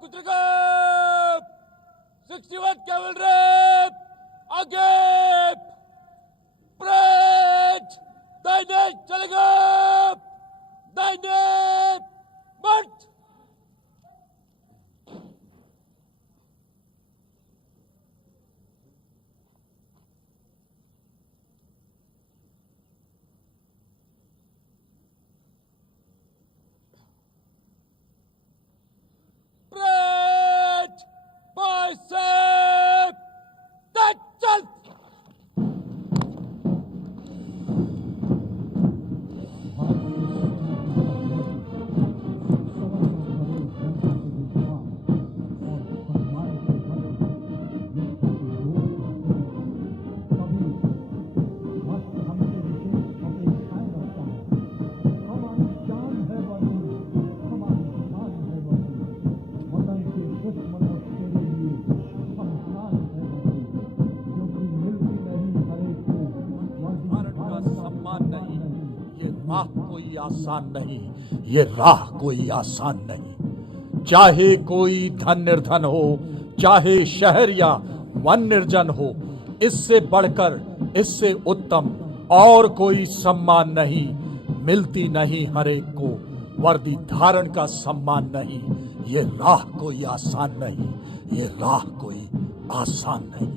Kutrika! 61 Cavalry! Agape! Parade! Daine Chalega! Daine! March! Parade! Bicep! Touch! राह कोई आसान नहीं, ये राह कोई आसान नहीं। चाहे कोई धन निर्धन हो, चाहे शहर या वन निर्जन हो, इससे बढ़कर, इससे उत्तम और कोई सम्मान नहीं। मिलती नहीं हर एक को वर्दी धारण का सम्मान नहीं। ये राह कोई आसान नहीं, ये राह कोई आसान नहीं।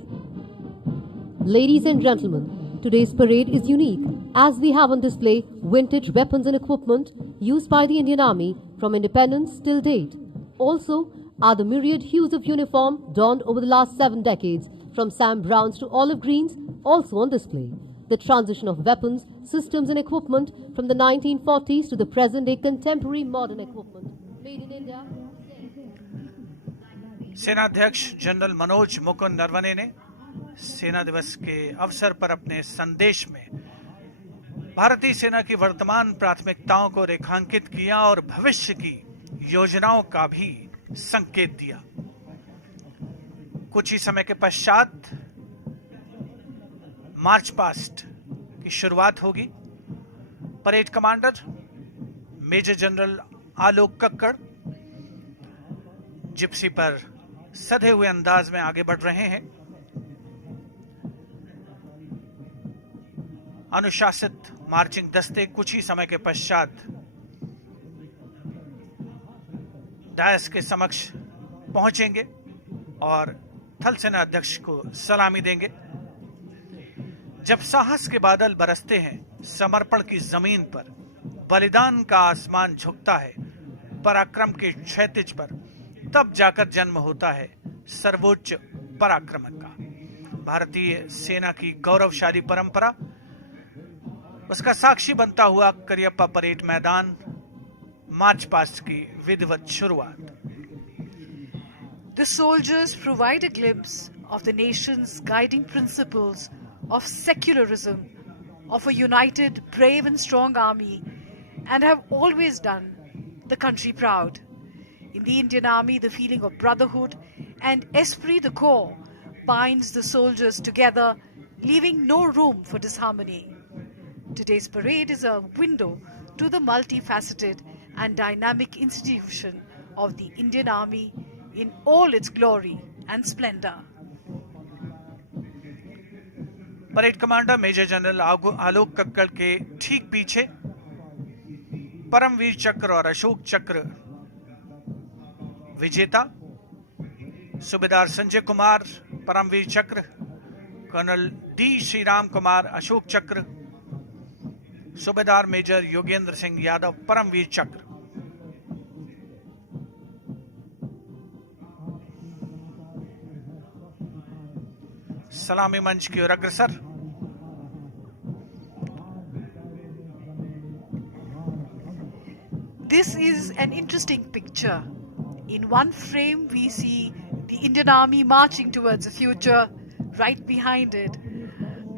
Ladies and gentlemen, today's parade is unique as we have on display vintage weapons and equipment used by the Indian Army from independence till date. Also are the myriad hues of uniform donned over the last 7 decades, from Sam Browns to olive greens, also on display. The transition of weapons, systems and equipment from the 1940s to the present-day contemporary modern equipment made in India. सेनाध्यक्ष general Manoj Mukund Naravane ने सेना दिवस के अवसर पर अपने संदेश में भारतीय सेना की वर्तमान प्राथमिकताओं को रेखांकित किया और भविष्य की योजनाओं का भी संकेत दिया। कुछ ही समय के पश्चात मार्च पास्ट की शुरुआत होगी। Parade commander major general Alok Kakkar Gypsy पर सधे हुए अंदाज में आगे बढ़ रहे हैं। अनुशासित मार्चिंग दस्ते कुछ ही समय के पश्चात डायस के समक्ष पहुंचेंगे और थल सेना अध्यक्ष को सलामी देंगे। जब साहस के बादल बरसते हैं समर्पण की जमीन पर, बलिदान का आसमान झुकता है पराक्रम के क्षैतिज पर, तब जाकर जन्म होता है सर्वोच्च पराक्रम का। भारतीय सेना की गौरवशाली परंपरा, उसका साक्षी बनता हुआ करियप्पा परेड मैदान, मार्च पास्ट की विधिवत शुरुआत। The soldiers provide a glimpse of the nation's guiding principles of secularism, of a united, brave and strong army, and have always done the country proud. In the Indian Army, the feeling of brotherhood and esprit de corps binds the soldiers together, leaving no room for disharmony. Today's parade is a window to the multifaceted and dynamic institution of the Indian Army in all its glory and splendor. Parade commander major general Alok Kakkar के ठीक पीछे परमवीर चक्र और अशोक चक्र विजेता सूबेदार संजय कुमार परमवीर चक्र, colonel D Shriram Kumar Ashok चक्र, सूबेदार मेजर योगेंद्र सिंह यादव परमवीर चक्र। सलामी मंच की ओर अग्रसर। This is an interesting picture. In one frame, we see the Indian Army marching towards the future. Right behind it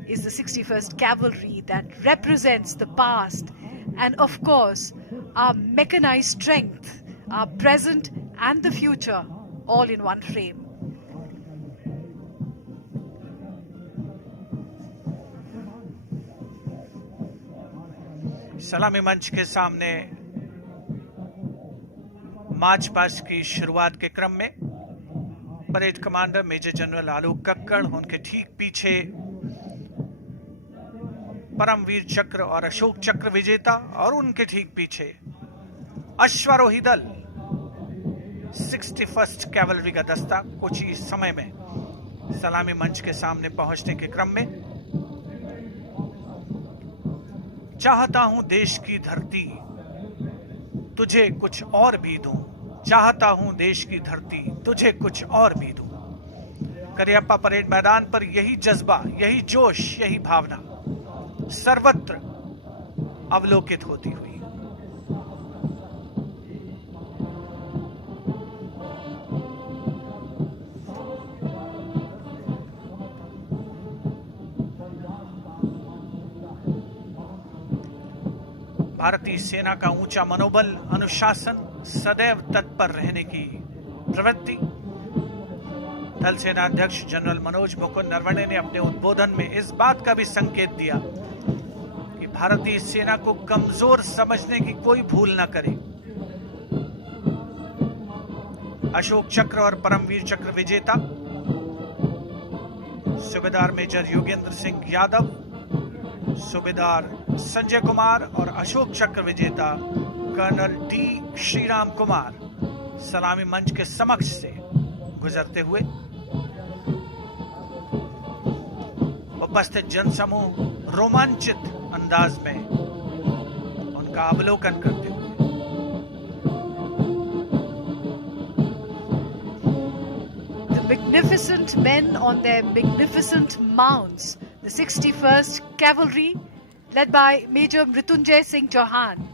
is the 61st Cavalry that represents the past. And of course, our mechanized strength, our present and the future, all in one frame. सलामी मंच के सामने march past की शुरुआत के क्रम में parade commander major general Alok Kakkar, उनके ठीक पीछे परमवीर चक्र और अशोक चक्र विजेता, और उनके ठीक पीछे अश्वारोही दल 61st कैवलरी का दस्ता कुछ ही समय में सलामी मंच के सामने पहुंचने के क्रम में चाहता हूं देश की धरती तुझे कुछ और भी दूं, चाहता हूं देश की धरती तुझे कुछ और भी दूं। करियप्पा परेड मैदान पर यही जज्बा, यही जोश, यही भावना सर्वत्र अवलोकित होती हुई। भारतीय सेना का ऊंचा मनोबल, अनुशासन, सदैव तत्पर रहने की प्रवृत्ति। थल सेना अध्यक्ष जनरल मनोज मुकुंद नरवणे ने अपने उद्बोधन में इस बात का भी संकेत दिया कि भारतीय सेना को कमजोर समझने की कोई भूल न करे। अशोक चक्र और परमवीर चक्र विजेता सूबेदार मेजर योगेंद्र सिंह यादव, सूबेदार संजय कुमार और अशोक चक्र विजेता कर्नल डी श्रीराम कुमार सलामी मंच के समक्ष से गुजरते हुए उपस्थित जनसमूह रोमांचित अंदाज में उनका अवलोकन करते हुए The magnificent men on their magnificent mounts, the 61st Cavalry, led by Major Mrityunjay Singh Chauhan.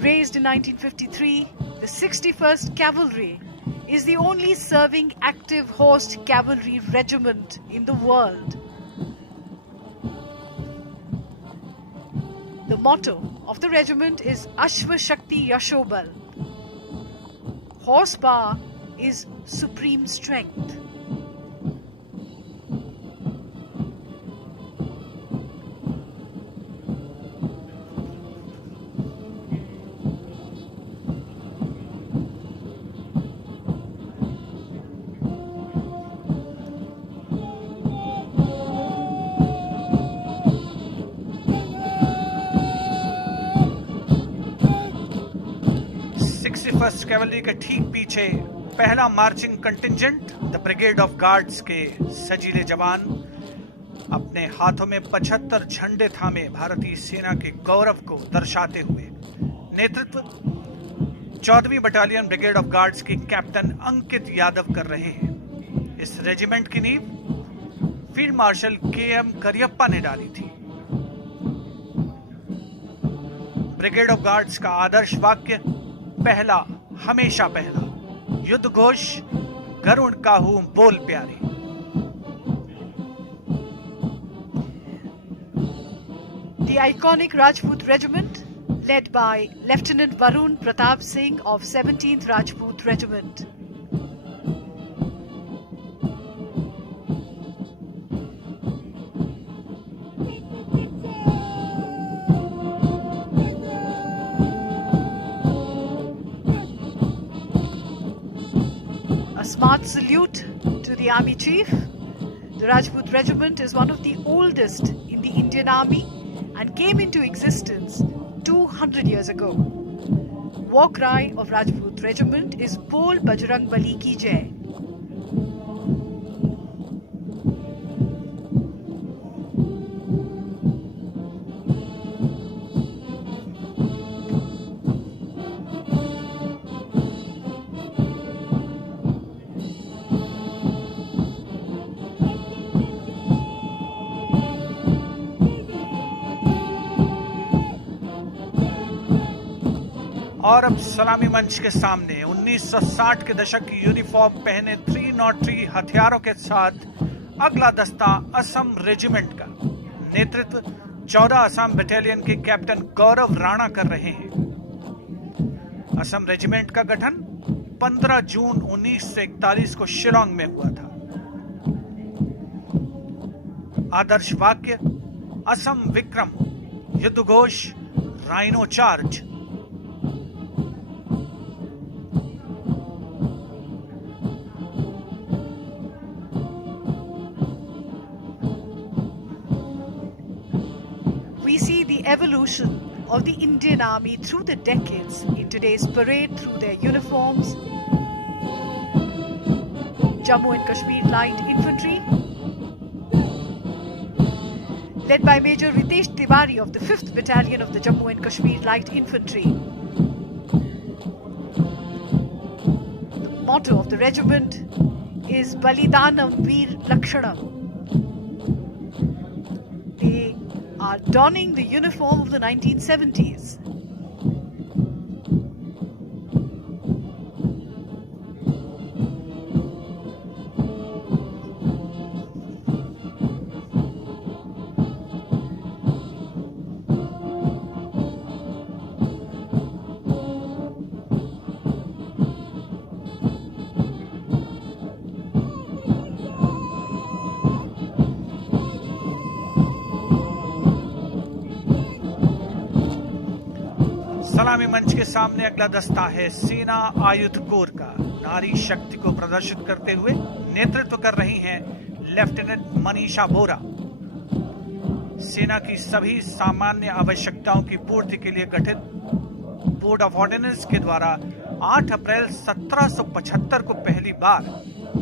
Raised in 1953, the 61st Cavalry is the only serving active horsed cavalry regiment in the world. The motto of the regiment is Ashva Shakti Yashobal. Horsepower is supreme strength. First cavalry के ठीक पीछे पहला marching contingent the brigade of guards के सजीले जवान अपने हाथों में 75 झंडे थामे भारतीय सेना के गौरव को दर्शाते हुए नेतृत्व 14वीं बटालियन ब्रिगेड ऑफ गार्ड्स के कैप्टन अंकित यादव कर रहे हैं। इस रेजिमेंट की नींव फील्ड मार्शल के.एम. करियप्पा ने डाली थी। ब्रिगेड ऑफ गार्ड्स का आदर्श वाक्य पहला हमेशा पहला, युद्ध घोष गरुड़ काहू बोल प्यारे। The iconic Rajput Regiment, led by Lieutenant Varun Pratap Singh of 17th Rajput Regiment. A smart salute to the Army Chief. The Rajput Regiment is one of the oldest in the Indian Army and came into existence 200 years ago. War cry of Rajput Regiment is Bol Bajrang Bali Ki Jai. और अब सलामी मंच के सामने 1960 के दशक की uniform पहने 303 हथियारों के साथ अगला दस्ता असम रेजिमेंट का नेतृत्व 14 असम बटालियन के कैप्टन गौरव राणा कर रहे हैं। असम रेजिमेंट का गठन 15 जून 1941 को शिलोंग में हुआ था। आदर्श वाक्य असम विक्रम, युद्ध Ghosh rhino charge. evolution of the Indian Army through the decades in today's parade through their uniforms. Jammu and Kashmir Light Infantry, led by Major Ritesh Tiwari of the 5th Battalion of the Jammu and Kashmir Light Infantry. The motto of the regiment is Balidanam Veer Lakshanam. They are donning the uniform of the 1970s. सलामी मंच के सामने अगला दस्ता है सेना आयुध core का। नारी शक्ति को प्रदर्शित करते हुए नेतृत्व कर रही हैं लेफ्टिनेंट मनीषा बोरा। सेना की सभी सामान्य आवश्यकताओं की पूर्ति के लिए गठित बोर्ड ऑफ ऑर्डिनेंस के द्वारा 8 अप्रैल 1775 को पहली बार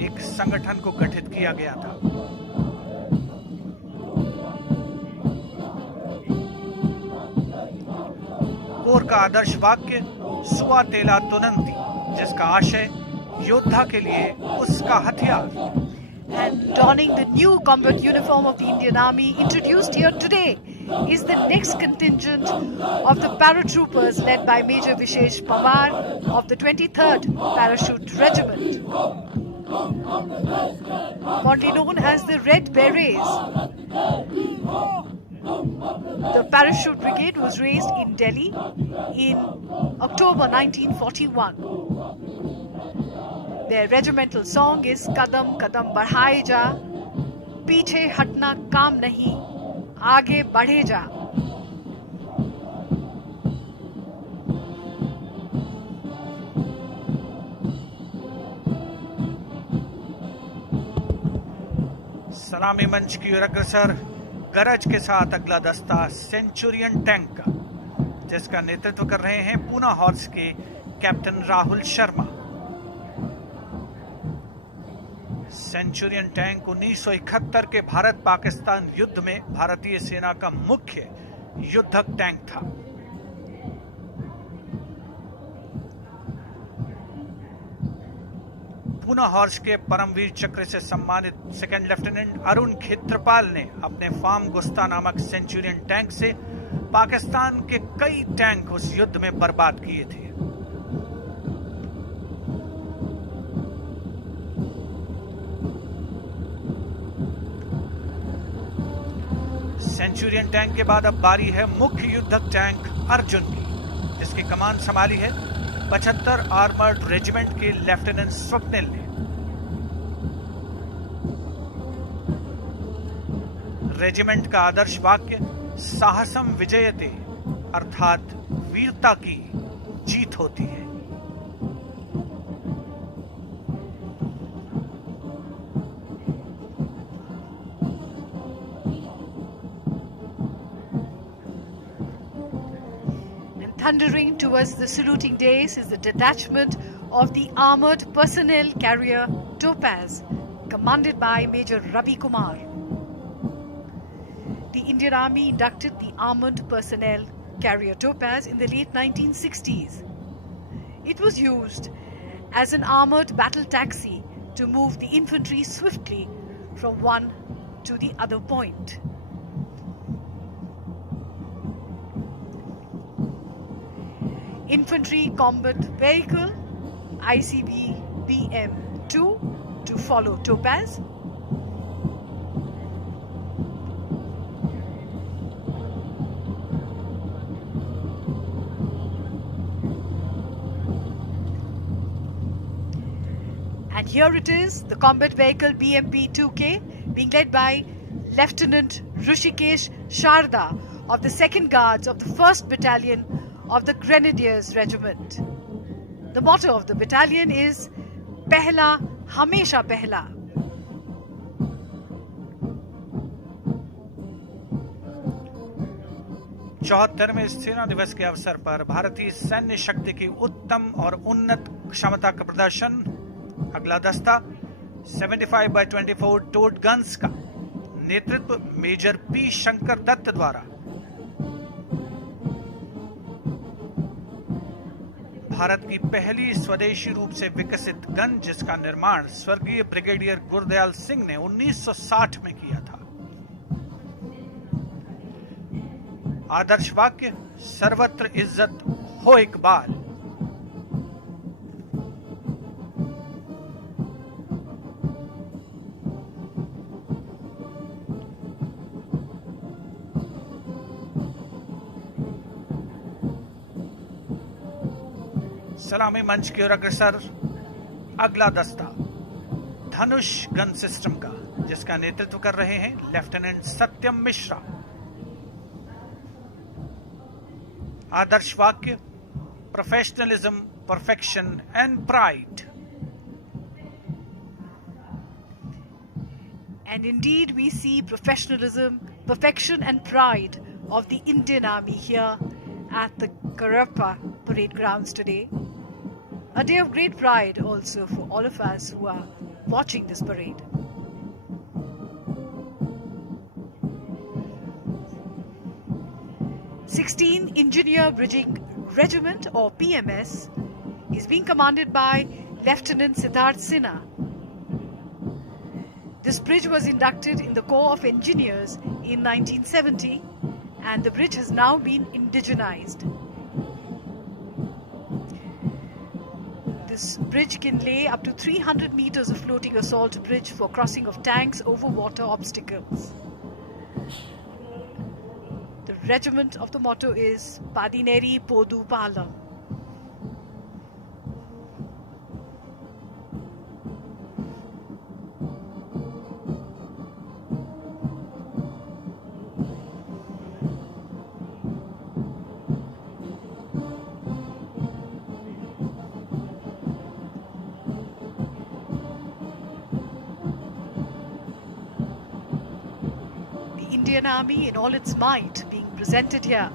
एक संगठन को गठित किया गया था। कोर का आदर्श वाक्य सुआ तेला तुनंती, जिसका आशय योद्धा के लिए उसका हथियार। And donning the new combat uniform of the Indian Army introduced here today is the next contingent of the paratroopers led by Major Vishesh Pawar of the 23rd Parachute Regiment. Fondly known as the Red Berets, the Parachute Brigade was raised in Delhi in October 1941. Their regimental song is Kadam Kadam Badhaye Ja, Piche Hatna Kaam Nahi, Aage Badhe Ja. सलामी मंच की ओर अग्रसर गरज के साथ अगला दस्ता Centurion tank का, जिसका नेतृत्व कर रहे हैं पूना हॉर्स के captain Rahul Sharma. Centurion tank 1971 के भारत पाकिस्तान युद्ध में भारतीय सेना का मुख्य युद्धक टैंक था। पूना हॉर्स के परमवीर चक्र से सम्मानित सेकंड लेफ्टिनेंट अरुण खेत्रपाल ने अपने फार्म गुस्ता नामक सेंचुरियन टैंक से पाकिस्तान के कई टैंक उस युद्ध में बर्बाद किए थे। सेंचुरियन टैंक के बाद अब बारी है मुख्य युद्धक टैंक अर्जुन की, जिसकी कमान संभाली है 75 आर्मर्ड रेजिमेंट के लेफ्टिनेंट स्वप्निल ने। रेजिमेंट का आदर्श वाक्य साहसम विजयते, अर्थात वीरता की जीत होती है। Thundering towards the saluting dais is the detachment of the Armored Personnel Carrier Topaz, commanded by Major Ravi Kumar. The Indian Army inducted the Armored Personnel Carrier Topaz in the late 1960s. It was used as an armored battle taxi to move the infantry swiftly from one to the other point. Infantry Combat Vehicle ICV BM-2 to follow Topaz. And here it is, the combat vehicle BMP-2K being led by Lieutenant Rishikesh Sharda of the 2nd Guards of the 1st Battalion of the Grenadiers Regiment. The motto of the battalion is Pehla Hamesha Pehla. 74वें सेना दिवस के अवसर पर भारतीय सैन्य शक्ति की उत्तम और उन्नत क्षमता का प्रदर्शन। अगला दस्ता 75x24 टोड गन्स का नेतृत्व मेजर पी शंकर दत्त द्वारा। भारत की पहली स्वदेशी रूप से विकसित गन, जिसका निर्माण स्वर्गीय ब्रिगेडियर गुरदयाल सिंह ने 1960 में किया था। आदर्श वाक्य, सर्वत्र इज्जत हो इकबाल। सलामी मंच की ओर अग्रसर अगला दस्ता धनुष गन सिस्टम का, जिसका नेतृत्व कर रहे हैं लेफ्टिनेंट सत्यम मिश्रा। आदर्श वाक्य, professionalism, perfection and pride. And indeed, we see professionalism, perfection, and pride of the Indian Army here at the Karappa parade grounds today. A day of great pride also for all of us who are watching this parade. "16 Engineer Bridging Regiment, or PMS, is being commanded by Lieutenant Siddharth Sinha. This bridge was inducted in the Corps of Engineers in 1970, and the bridge has now been indigenized. This bridge can lay up to 300 meters of floating assault bridge for crossing of tanks over water obstacles. The regiment of the motto is Padineri Podu Palam. Indian Army in all its might being presented here.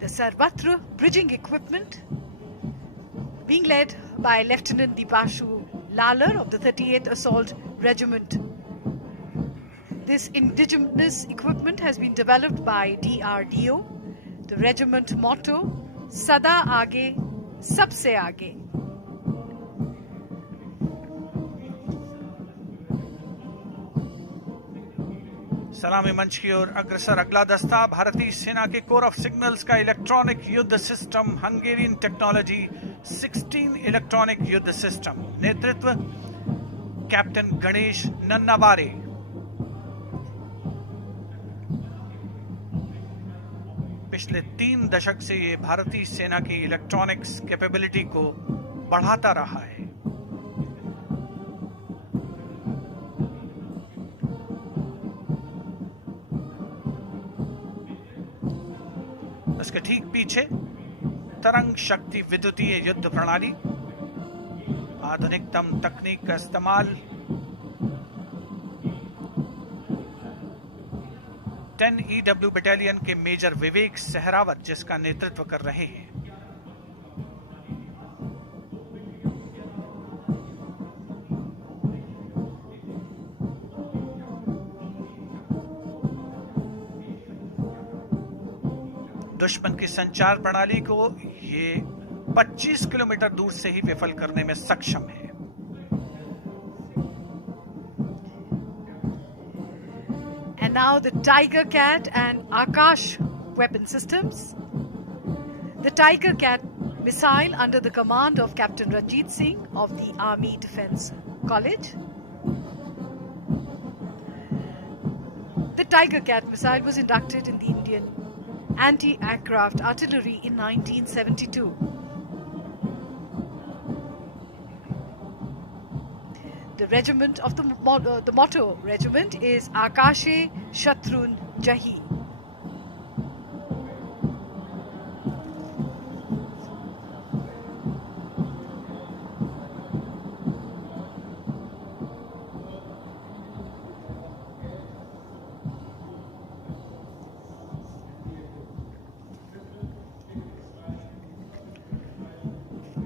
The Sarvatra bridging equipment being led by Lieutenant Dipashu Lalar of the 38th Assault Regiment. This indigenous equipment has been developed by DRDO. The regiment motto, Sada Aage, Sabse Aage. सलामी मंच की ओर अग्रसर अगला दस्ता भारतीय सेना के core of signals का इलेक्ट्रॉनिक युद्ध सिस्टम, हंगेरियन टेक्नोलॉजी 16 इलेक्ट्रॉनिक युद्ध सिस्टम। नेतृत्व कैप्टन गणेश नन्नावारे। पिछले 3 दशक से ये भारतीय सेना की इलेक्ट्रॉनिक्स कैपेबिलिटी को बढ़ाता रहा है। इसके ठीक पीछे तरंग शक्ति विद्युतीय युद्ध प्रणाली, आधुनिकतम तकनीक का इस्तेमाल, 10 EW बटालियन के मेजर विवेक सहरावत, जिसका नेतृत्व कर रहे हैं। दुश्मन की संचार प्रणाली को ये 25 किलोमीटर दूर से ही विफल करने में सक्षम है। And now the Tiger Cat and Akash weapon systems. The Tiger Cat missile under the command of Captain Ranjit Singh of the Army Defence College. The Tiger Cat missile was inducted in the Indian Anti-Aircraft Artillery in 1972. The regiment of the motto regiment is Akashe Shatrun Jahi.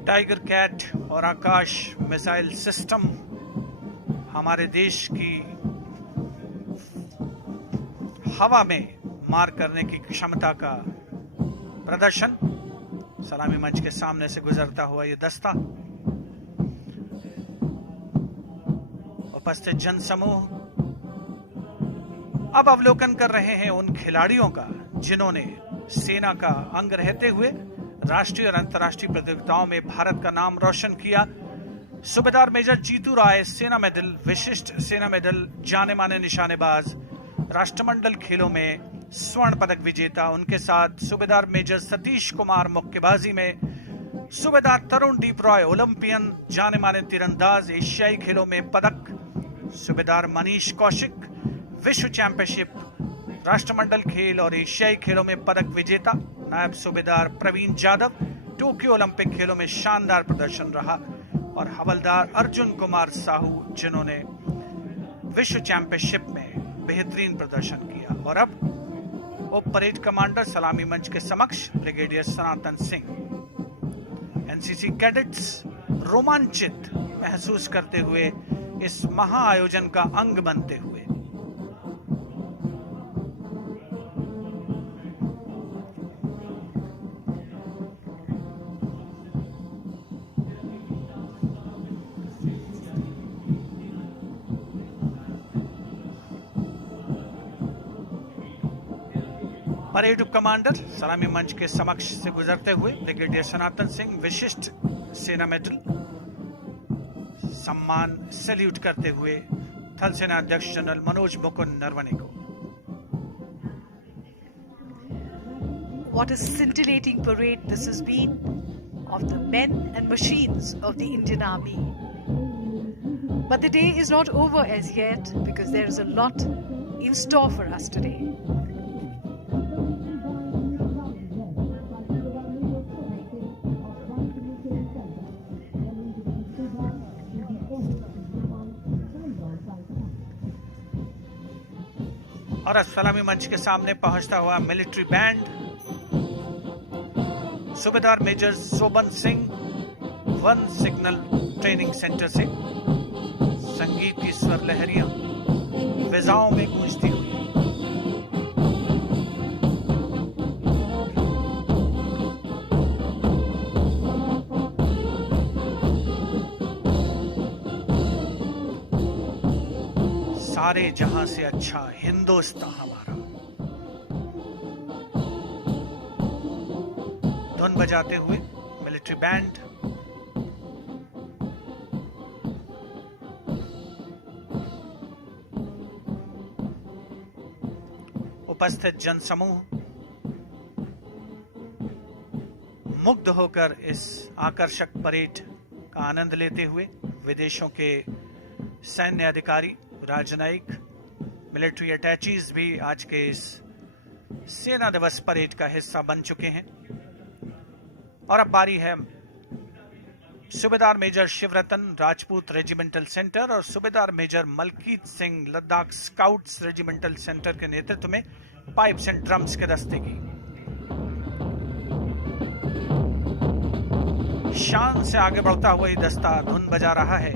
Tiger Cat और Akash missile system हमारे देश की हवा में मार करने की क्षमता का प्रदर्शन। सलामी मंच के सामने से गुजरता हुआ ये दस्ता, उपस्थित जनसमूह अब अवलोकन कर रहे हैं उन खिलाड़ियों का जिन्होंने सेना का अंग रहते हुए राष्ट्रीय और अंतर्राष्ट्रीय प्रतियोगिताओं में भारत का नाम रोशन किया। सूबेदार मेजर जीतू राय सेना मेडल, विशिष्ट सेना मेडल, जाने माने निशानेबाज, राष्ट्रमंडल खेलों में स्वर्ण पदक विजेता। उनके साथ सूबेदार मेजर सतीश कुमार मुक्केबाजी में, सूबेदार तरुण दीप रॉय ओलंपियन, जाने माने तीरंदाज, एशियाई खेलों में पदक, सूबेदार मनीष कौशिक विश्व चैंपियनशिप, राष्ट्रमंडल खेल और एशियाई खेलों में पदक विजेता। नायब सूबेदार प्रवीण जाधव टोक्यो ओलंपिक खेलों में शानदार प्रदर्शन रहा। और हवलदार अर्जुन कुमार साहू जिन्होंने विश्व चैंपियनशिप में बेहतरीन प्रदर्शन किया। और अब उप परेड कमांडर सलामी मंच के समक्ष ब्रिगेडियर सनातन सिंह। एनसीसी कैडेट्स रोमांचित महसूस करते हुए इस महाआयोजन का अंग बनते हुए परेड उप कमांडर सलामी मंच के समक्ष से गुजरते हुए ब्रिगेडियर सनातन सिंह विशिष्ट सेना मेडल सम्मान सैल्यूट करते हुए थल सेना अध्यक्ष जनरल मनोज मुकुंद नरवणे को। What a scintillating parade this has been of the men and machines of the Indian Army. But the day is not over as yet because there is a lot in store for us today. और सलामी मंच के सामने पहुंचता हुआ military band, सूबेदार major Soban Singh one signal training centre से संगीत की स्वर लहरियां फिजाओं में गूंजती हुई। सारे जहां से अच्छा हिंदुस्तान हमारा, धुन बजाते हुए मिलिट्री बैंड उपस्थित जनसमूह मुग्ध होकर इस आकर्षक परेड का आनंद लेते हुए विदेशों के सैन्य अधिकारी, राजनयिक, मिलिट्री अटैचीज भी आज के इस सेना दिवस परेड का हिस्सा बन चुके हैं। और अब बारी है सूबेदार major Shivratan Rajput regimental centre और सूबेदार major Malkit Singh Ladakh scouts regimental centre के नेतृत्व में पाइप्स एंड ड्रम्स के दस्ते की। शान से आगे बढ़ता हुआ ये दस्ता धुन बजा रहा है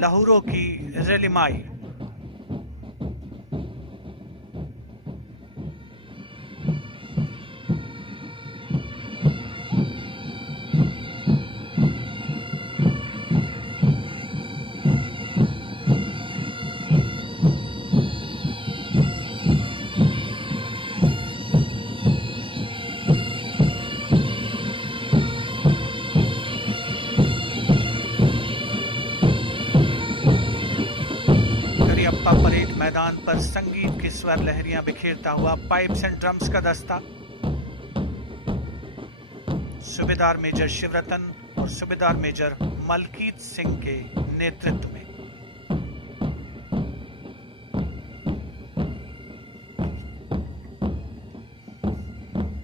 लहूरों की रेलिमाई। परेड मैदान पर संगीत की स्वर लहरियां बिखेरता हुआ पाइप्स एंड ड्रम्स का दस्ता सूबेदार मेजर शिवरतन और सूबेदार मेजर मलकीत सिंह के नेतृत्व में।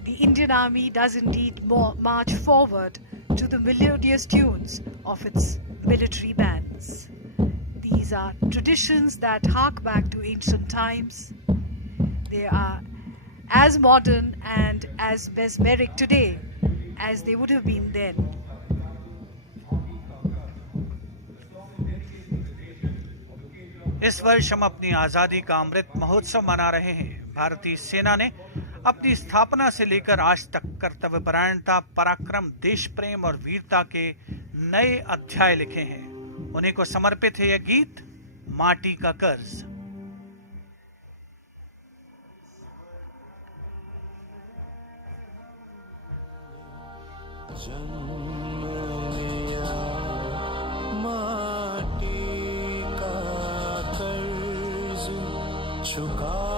The Indian Army does indeed march forward to the melodious tunes of its military bands. These are traditions that hark back to ancient times. They are as modern and as mesmeric today as they would have been then. इस वर्ष हम अपनी आजादी का अमृत महोत्सव मना रहे हैं। भारतीय सेना ने अपनी स्थापना से लेकर आज तक कर्तव्यपरायणता, पराक्रम, देश प्रेम और वीरता के नए अध्याय लिखे हैं। उन्हीं को समर्पित है यह गीत, माटी का कर्ज। माटी का कर्ज चुका